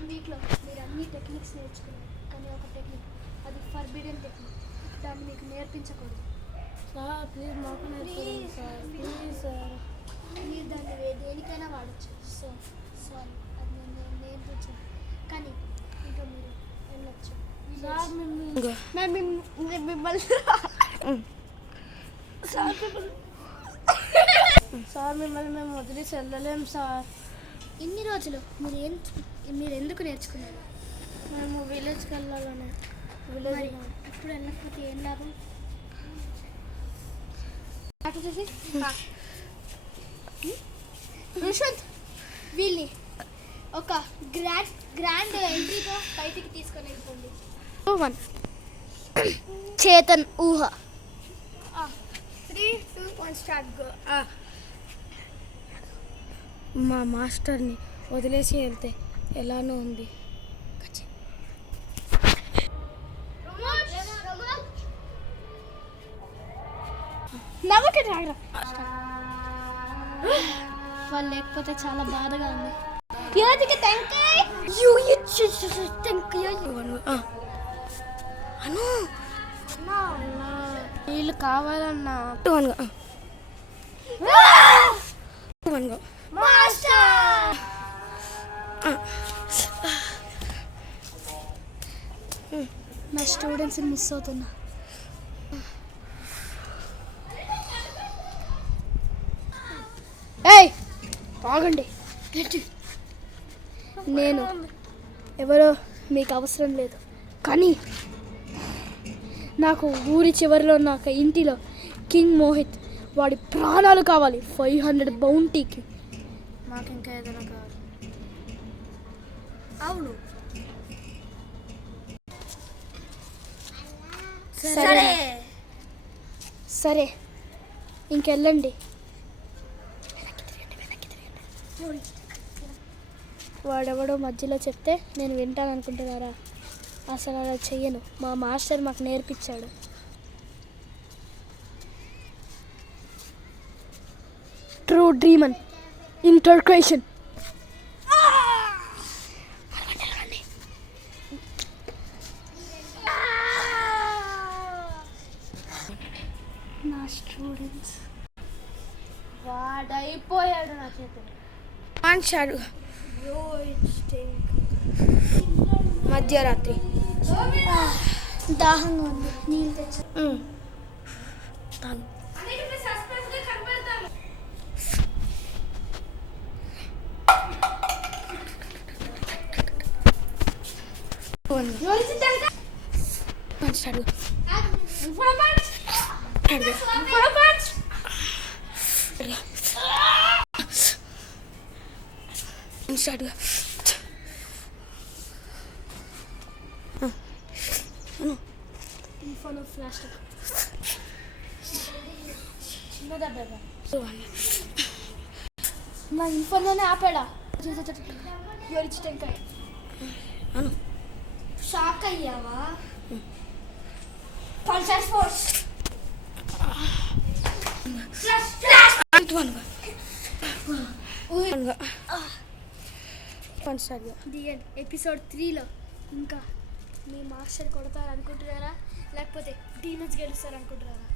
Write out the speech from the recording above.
1 వీక్లో మీరు అన్ని టెక్నిక్స్ నేర్చుకున్నారు, కానీ ఒక టెక్నిక్ అది ఫర్బిడెన్ టెక్నిక్, దాన్ని మీకు నేర్పించకూడదు. సార్ ప్లీజ్ మాకు నేర్పించండి సార్, ప్లీజ్ సార్. మీరు దాన్ని దేనికైనా వాడచ్చు. సో సారీ, అది నేను నేర్పించాను, కానీ ఇంకా మీరు వెళ్ళొచ్చు. సార్ సార్ మిమ్మల్ని మేము వదిలేసి వెళ్ళలేము సార్. ఇన్ని రోజులు మీరు ఎందుకు నేర్చుకున్నారు? మేము విలేజ్కి వెళ్ళాలని. మరి ఇప్పుడు వెళ్ళకపోతే ఏం లాభం? చూసి యశ్వంత్, వీళ్ళని ఒక గ్రాండ్ ఎంట్రీతో బయటికి తీసుకొని వెళ్ళిపోండి. 1 చేతన్ ఊహ. 3, 2, 1 స్టార్ట్ గో. మా మాస్టర్ని వదిలేసి వెళ్తే ఎలానో ఉంది. వాళ్ళు లేకపోతే చాలా బాధగా ఉంది. వీళ్ళు కావాలన్నా నా స్టూడెంట్స్ని మిస్ అవుతున్నా. ఆగండి. నేను ఎవరో మీకు అవసరం లేదు, కానీ నాకు ఊరి చివరిలో నాకు ఇంటిలో కింగ్ మోహిత్ వాడి ప్రాణాలు కావాలి. 500 బౌంటీకి. మాకు ఇంకా ఏదైనా కావాలి. అవును సరే ఇంకెళ్ళండి. వాడెవడో మధ్యలో చెప్తే నేను వింటాను అనుకుంటున్నారా? అసలు అలా చెయ్యను. మా మాస్టర్ మాకు నేర్పించాడు. ట్రూ డ్రీమన్ ఇంటర్క్రేషన్. నా స్టూడెంట్స్ వాడైపోయాడు నా చేతులు. మాన్షాడు మధ్యరాత్రి దాహంగా ఉంది, నీళ్ళు తెచ్చు. నా ఇన్ఫోన్లోనే ఆపాడా? ఎవరిచ్చి టెంకాయ షాక్ అయ్యావా? పల్సర్ ఫోర్స్ ఎపిసోడ్ 3లో ఇంకా మీ మాస్టర్ కొడతారు అనుకుంటున్నారా, లేకపోతే డీమన్స్ గెలుస్తారు అనుకుంటున్నారా?